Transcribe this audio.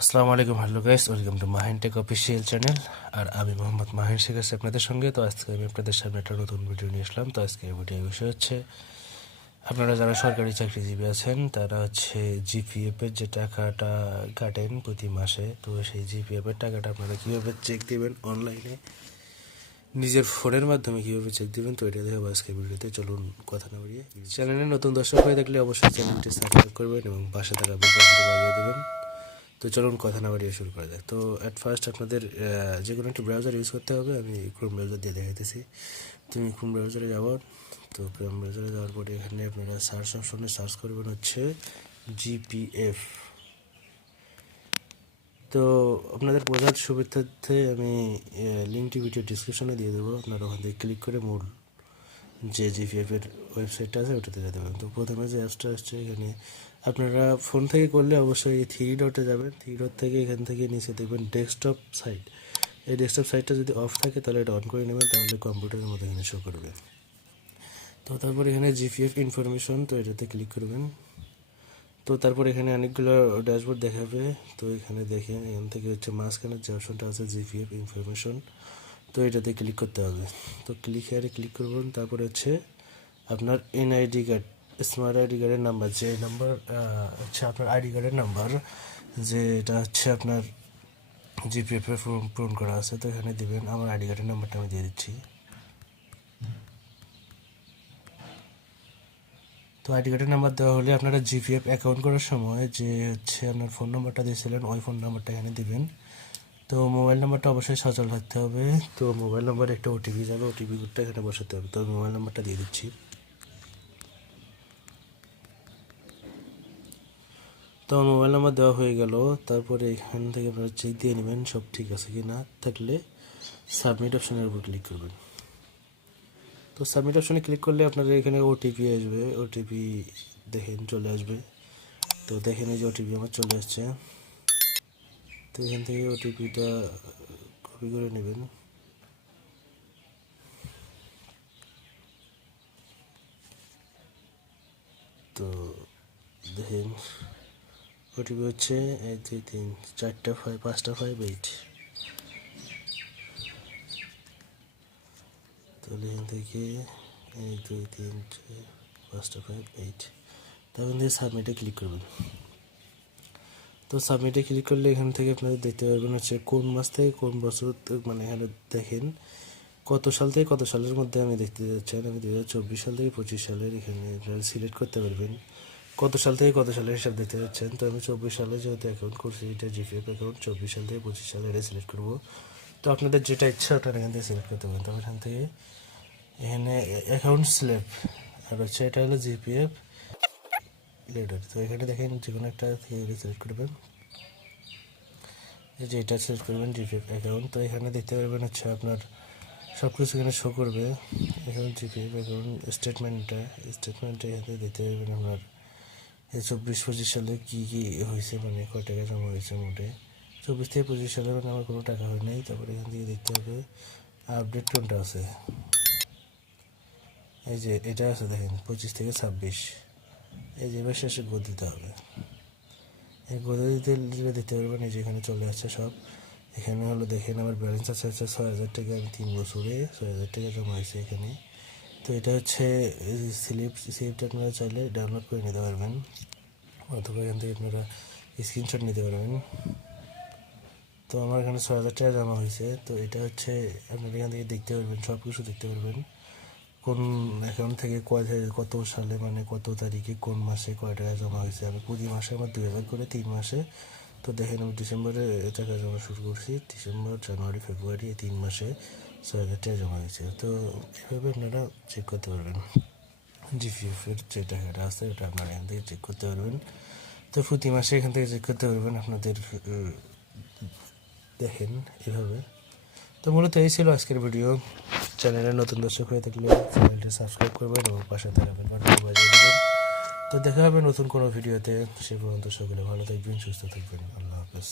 আসসালামু আলাইকুম, hello guys, welcome to Mahin tech official channel. আর আমি মোহাম্মদ মাহিন শেখ আছি আপনাদের সঙ্গে। তো আজকে আমি আপনাদের সামনে একটা নতুন ভিডিও নিয়ে আসলাম। তো আজকে ভিডিওর বিষয় হচ্ছে, আপনারা যারা সরকারি চাকরিজীবী আছেন তারা হচ্ছে জিপিএফ এর যে টাকাটা কাটেন প্রতি মাসে, তো সেই জিপিএফ এর টাকাটা আপনারা কীভাবে চেক দেবেন অনলাইনে, নিজের ফোনের মাধ্যমে কীভাবে চেক দেবেন, তো এটা দেখবো আজকে ভিডিওতে। চলুন কথা না বাড়িয়ে, চ্যানেলে নতুন দর্শক হয়ে থাকলে অবশ্যই চ্যানেলটি সাবস্ক্রাইব করবেন এবং পাশে থাকা বেল বাটনটি বাজিয়ে দেবেন। তো চলুন কথা না বাড়িয়ে শুরু করা যাক। তো অ্যাট ফার্স্ট আপনাদের যে কোনো একটি ব্রাউজার ইউজ করতে হবে। আমি ক্রোম ব্রাউজার দিয়ে দেখাইতেছি। তুমি ক্রোম ব্রাউজারে যাওয়ার, তো ক্রোম ব্রাউজারে যাওয়ার পরে এখানে আপনারা সার্চ অপশনে সার্চ করবেন হচ্ছে জিপিএফ। তো আপনাদের বোঝার সুবিধার্থে আমি লিঙ্কটি ভিডিও ডিসক্রিপশনে দিয়ে দেবো। আপনারা ওখান থেকে ক্লিক করে মূল যে জিপিএফ এর ওয়েবসাইটটা আছে ওটাতে যেতে পারেন। তো প্রথমে যে অ্যাপসটা আসছে, এখানে আপনারা ফোন থেকে করলে অবশ্যই এই থ্রি ডটে যাবেন। থ্রি ডট থেকে এখান থেকে নিচে দেখবেন ডেস্কটপ সাইট। এই ডেস্কটপ সাইটটা যদি অফ থাকে তাহলে এটা অন করে নেবেন, তাহলে কম্পিউটারের মধ্যে এখানে শো করবে। তো তারপর এখানে জিপিএফ ইনফরমেশন, তো এটাতে ক্লিক করবেন। তো তারপর এখানে অনেকগুলো ড্যাশবোর্ড দেখাবে। তো এখানে দেখেন, এখান থেকে হচ্ছে মাঝখানের যে অপশনটা আছে জিপিএফ ইনফরমেশন, তো এটাতে ক্লিক করতে হবে। তো ক্লিক করবেন। তারপরে হচ্ছে আপনার এনআইডি কার্ড, স্মার্ট আইডি কার্ডের নাম্বার, যে নাম্বার হচ্ছে আপনার আইডি কার্ডের নাম্বার, যেটা হচ্ছে আপনার জিপিএফে পূরণ করা আছে, তো এখানে দিবেন। আমার আইডি কার্ডের নাম্বারটা আমি দিয়ে দিচ্ছি। তো আইডি কার্ডের নাম্বার দেওয়া হলে আপনারা জিপিএফ অ্যাকাউন্ট করার সময় যে হচ্ছে আপনার ফোন নাম্বারটা দিয়েছিলেন, ওই ফোন নাম্বারটা এখানে দিবেন। তো মোবাইল নাম্বারটা অবশ্যই সচল থাকতে হবে। তো মোবাইল নাম্বারে একটা ওটিপি যাবে, ওটিপি কোডটা এখানে বসাতে হবে। তো আমি মোবাইল নাম্বারটা দিয়ে দিচ্ছি। তো আমার মোবাইল নাম্বার দেওয়া হয়ে গেল। তারপরে এখান থেকে আপনারা চেক দিয়ে নেবেন সব ঠিক আছে কি না, থাকলে সাবমিট অপশনের উপর ক্লিক করবেন। তো সাবমিট অপশনে ক্লিক করলে আপনাদের এখানে ওটিপি আসবে, ওটিপি দেখেন চলে আসবে। তো দেখেন এই যে ওটিপি আমার চলে আসছে। তো এখান থেকে ওটিপিটা কপি করে নেবেন। তো দেখেন ওটিপি হচ্ছে 1 2 3 4টা 5 5টা 5 8। তাহলে এখান থেকে 1 2 3 4 5টা 5 8, তখন দিয়ে সাবমিটে ক্লিক করবেন। তো সাবমিটে ক্লিক করলে এখান থেকে আপনাদের দেখতে পারবেন হচ্ছে কোন মাস থেকে কোন বছর, মানে এখানে দেখেন কত সাল থেকে কত সালের মধ্যে আমি দেখতে যাচ্ছেন। আমি 2024 সাল থেকে 25 সালের এখানে সিলেক্ট করতে পারবেন কত সাল থেকে কত সালের হিসাব দেখতে যাচ্ছেন। তো আমি 24 সালে যেহেতু অ্যাকাউন্ট করছি, এটা জিপিএফ অ্যাকাউন্ট, 24 সাল থেকে 25 সালে এটা সিলেক্ট করবো। তো আপনাদের যেটা ইচ্ছা ওটা এখান থেকে সিলেক্ট করতে পারেন। তো এখান থেকে এখানে অ্যাকাউন্ট স্ল্যাব, আর হচ্ছে এটা হলো জিপিএফ লেটার। তো এখানে দেখেন যে কোনো একটা থেকে সিলেক্ট করবেন, এই যে এটা সিলেক্ট করবেন জিপিএফ অ্যাকাউন্ট। তো এখানে দেখতে পারবেন হচ্ছে আপনার সব কিছু এখানে শো করবে। এখানে জিপিএফ অ্যাকাউন্ট স্টেটমেন্টটা এখানে দেখতে পারবেন আপনার এই 24-25 সালে কী কী হয়েছে, মানে কয় টাকা জমা হয়েছে মোটে। 24 থেকে 25 সালে মানে আমার কোনো টাকা হয় নাই। তারপরে এখান থেকে দেখতে হবে আপডেট কোনটা আছে, এই যে এটা আছে দেখেন 25 থেকে 26, এই যে এবার শেষে গো দিতে হবে। এই গোদা দিতে দিতে পারবেন। এই যে এখানে চলে আসছে সব। এখানে হলো দেখেন আমার ব্যালেন্স আছে হচ্ছে 6,000 টাকা। আমি 3 বছরে 6,000 টাকা জমা হয়েছে এখানে। তো এটা হচ্ছে স্লিপটা আপনারা চাইলে ডাউনলোড করে নিতে পারবেন, অথবা এখান থেকে আপনারা স্ক্রিনশট নিতে পারবেন। তো আমার এখানে 6,000 টাকা জমা হয়েছে। তো এটা হচ্ছে আপনারা এখান থেকে দেখতে পারবেন, সব কিছু দেখতে পারবেন কোন অ্যাকাউন্ট থেকে কত সালে, মানে কত তারিখে কোন মাসে কয় টাকা জমা হয়েছে। আমি প্রতি মাসে আমার 2,000 করে 3 মাসে। তো দেখেন আমি ডিসেম্বরে টাকা জমা শুরু করছি, ডিসেম্বর জানুয়ারি ফেব্রুয়ারি এই 3 মাসে 6,000 টাকা জমা হয়েছে। তো এভাবে আপনারা চেক করতে পারবেন জিপিএফের যে টাকাটা আছে ওটা আপনারা এখান থেকে চেক করতে পারবেন। তো প্রতি মাসে এখান থেকে চেক করতে পারবেন আপনাদের, দেখেন এভাবে। তো মূলত এই ছিল আজকের ভিডিও। চ্যানেলের নতুন দর্শক হয়ে থাকলে চ্যানেলটি সাবস্ক্রাইব করবেন এবং পাশে থাকা বেল বাটনটি বাজিয়ে দেবেন। তো দেখা হবে নতুন কোনো ভিডিওতে। সে পর্যন্ত সকলে ভালো থাকবেন, সুস্থ থাকবেন। আল্লাহ হাফেজ।